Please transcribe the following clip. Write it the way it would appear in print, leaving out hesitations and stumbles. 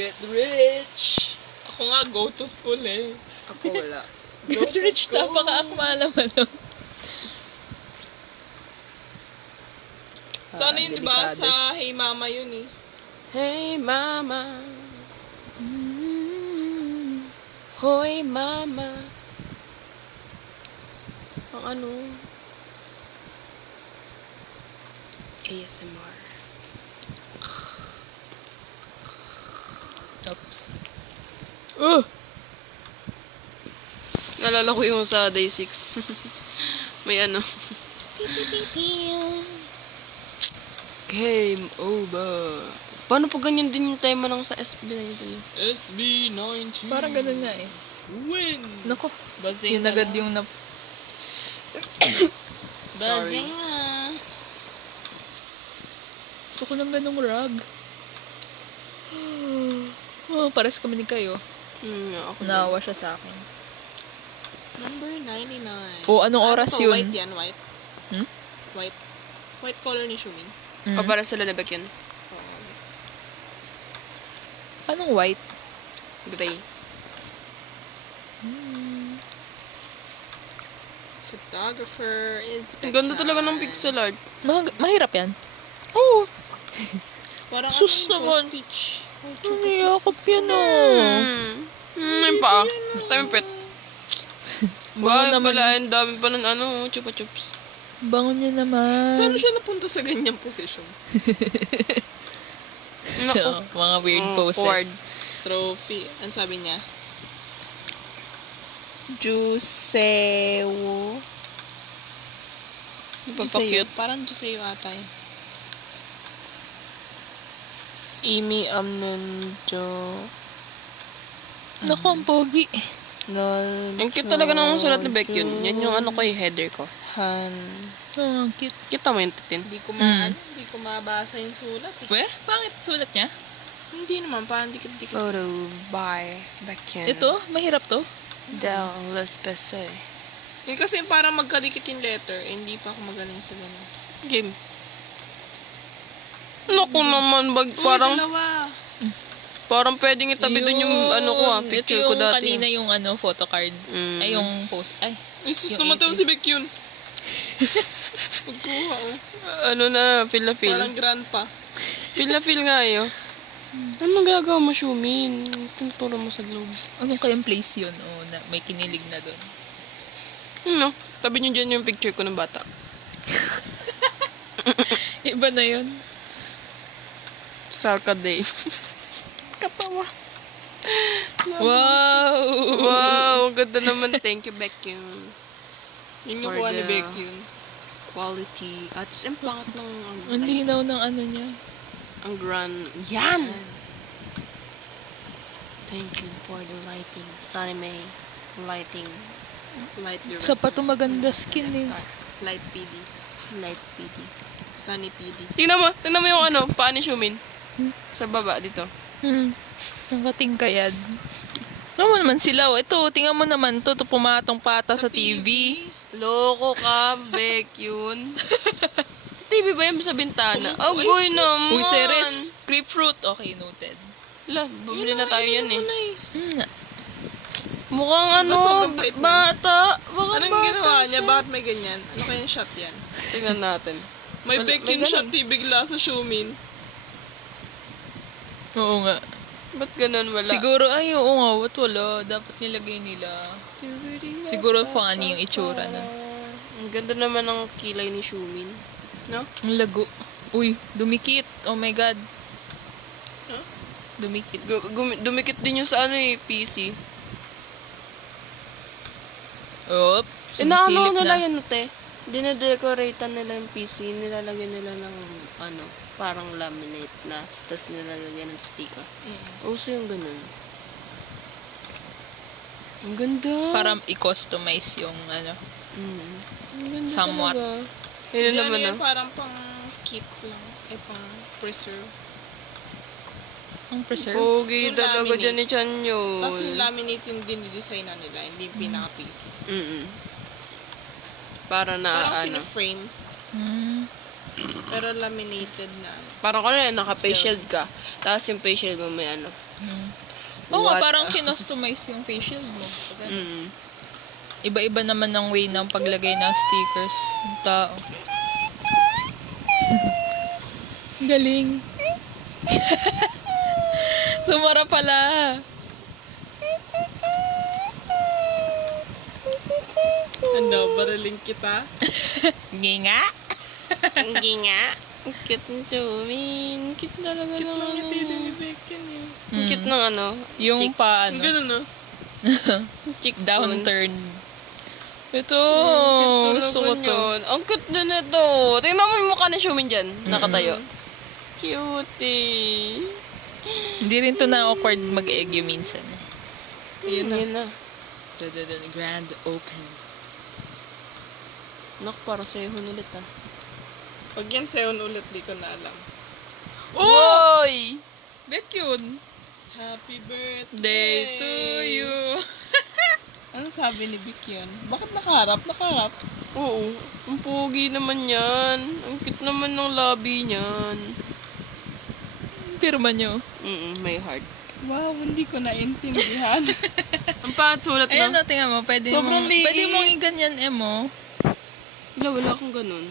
Get rich! Ako nga, go to school eh. Ako wala. Get rich na, baka ako maalam ano. Sana yun, di ba? delikado. Sa Hey Mama yun eh. Hey mama. Hoy mama. Ang ano? ASMR. Oops. Naalala ko yung sa day 6. May ano. Game over. Paano po ganyan din yung tema ng sa SB19? SB19. Parang ganun nga eh. Wins! Nako. Basing Yun agad yung na... Basing nga. Gusto ko ng ganung rug. Oh, pares kami ni kayo. Ako Naawa siya sa akin. Number 99. Oh, anong oras to? yun? White yan, white. Hmm? White. White color ni Shumin. O para sa lalabak yun? Oo. Anong white? Gray. Photographer is Ang ganda talaga ng pixel art. Mahirap yan? Oo. Parang Sus ano, naman. Stitch. Ang yakap yan oh. Yung paa. Tempet. Ba, naman pala, ang dami pa ng ano, chupa chups. Bango niya naman. Paano siya napunta sa ganyang position? Naku. Mga weird poses. Ford. Trophy. Ang sabi niya? Jusewo. Juseo. Papakute. Parang Juseo ata yun. Imi Amnenjo. Naku, ang pogi. Nol. Ang cute talaga ng sulat ni Beck yun. Yan yung ano ko yung header ko. Han. Oh, ang cute. Kita mo yung titin? Hindi ko hindi ko mabasa yung sulat eh. Weh, pangit sulat niya. Hindi naman, parang dikit-dikit. Photo by Beck. Ito, mahirap to. Del Lespese. Yung kasi parang magkadikit yung letter, eh, hindi pa ako magaling sa ganun. Game. Naku naman, parang, Dalawa. parang pwedeng itabi dun yung ano ko picture ito ko yung dati. kanina yung ano, photocard. Ay, yung post. Ay, Ay, sus, Yung namatay AP. si Beck yun. Pagkuha oh. Ano na, feel na feel. Parang grandpa. Feel na feel nga yun. Ano gagawa mo, Shumin? Tinuturo mo sa globe. anong kayang place yun? Oh, na, may kinilig na doon. Ano? Tabi niyo dyan yung picture ko ng bata. Iba na yun. Salka Day. Katawa. Wow! Wow, ang ganda naman. Thank you, Beck yun. Yun yung For kuha ni the- Beck yun. Quality. At ang pangat ng Ang linaw ng ano niya. ang grand. Yan! Thank you for the lighting. Sunny May. Lighting. Light direct. Sa pato maganda skin eh. Light PD. Light PD. Sunny PD. Tingnan mo yung ano, paa ni Shumin. Sa baba, dito. Nakatingkayad. Tingnan mo naman sila. Oh. Ito, tingnan mo naman to. Ito pumatong pata sa TV. Loko ka, Beck yun. TV ba yan sa bintana? Agoy naman. Uy, Ceres. Grapefruit. Okay, noted. La, bumili na tayo yan eh. Hmm. Mukhang ano, sobrang bait mo. bata. Mukhang Anong bata ginawa niya? siya. Bakit may ganyan? Ano kayang shot yan? Tingnan natin. May Beck may yung ganun. shot bigla sa Shumin. Oo nga. Ba't ganun wala? Siguro, ay, oo nga. Ba't wala? Dapat nilagay nila. Siguro funny yung itsura nun. Ang ganda naman ng kilay ni Shumin. No? Ang lago. Uy, dumikit. Oh my God. Huh? Dumikit. Dumikit din yung sa ano eh, PC. Op. Inaano Sumisilip nila na. yan, te. Dinedecoratean nila yung PC. Nilalagyan nila ng, ano, parang laminate na. Tapos nilalagyan ng sticker. Uso yung ganun. Ang ganda. Para i-customize yung ano. Ang ganda Somewhat. talaga. Hindi, Yun ano naman yan, ah. parang pang keep lang. Pang preserve. Ang preserve. Pogi Yung talaga laminate. dyan ni Chanyo. Tapos yung laminate yung dinidesign na nila, hindi yung pinaka-piece. Para na Parang ano. fina-frame. Hmm. Pero laminated na. Parang kung naka-face shield ka. Tapos yung face shield mo may ano. Oo nga, What? parang kinustomize yung face shield mo. Mm. Iba-iba naman ang way ng paglagay ng stickers ng tao. Galing. Sumara pala. Ano, baraling kita? Nga. Hindi nga. Ang cute ng Jomin. Cute talaga Cute ng ng ngiti din ni Becken eh. Ang cute ng ano. Yung cheek- paano, Ganun no? cheekbones. downturn. Ito, Cute gusto ko talaga to. yun. Ang cute na nito. Tingnan mo yung mukha ni Xiumin dyan. Nakatayo. Cutie. Hindi rin to na awkward mag-egg yung minsan. Ayun na. Yun na. The grand open. Nak, para sa'yo ulit ah. Pag yan sayon ulit, di ko na alam. Oy! Bek yun. Happy birthday Day to you. Ano sabi ni Vic yun? Bakit nakaharap? Nakaharap? Oo. Ang pogi naman yan. Ang cute naman ng labi niyan. Pirma nyo. May heart. Wow, hindi ko naintindihan. Ang pangat sulat Ayan na. o, tingnan mo. Pwede Sobrang mong, liit. pwede mong i-ganyan, Emo. Wala akong ganun.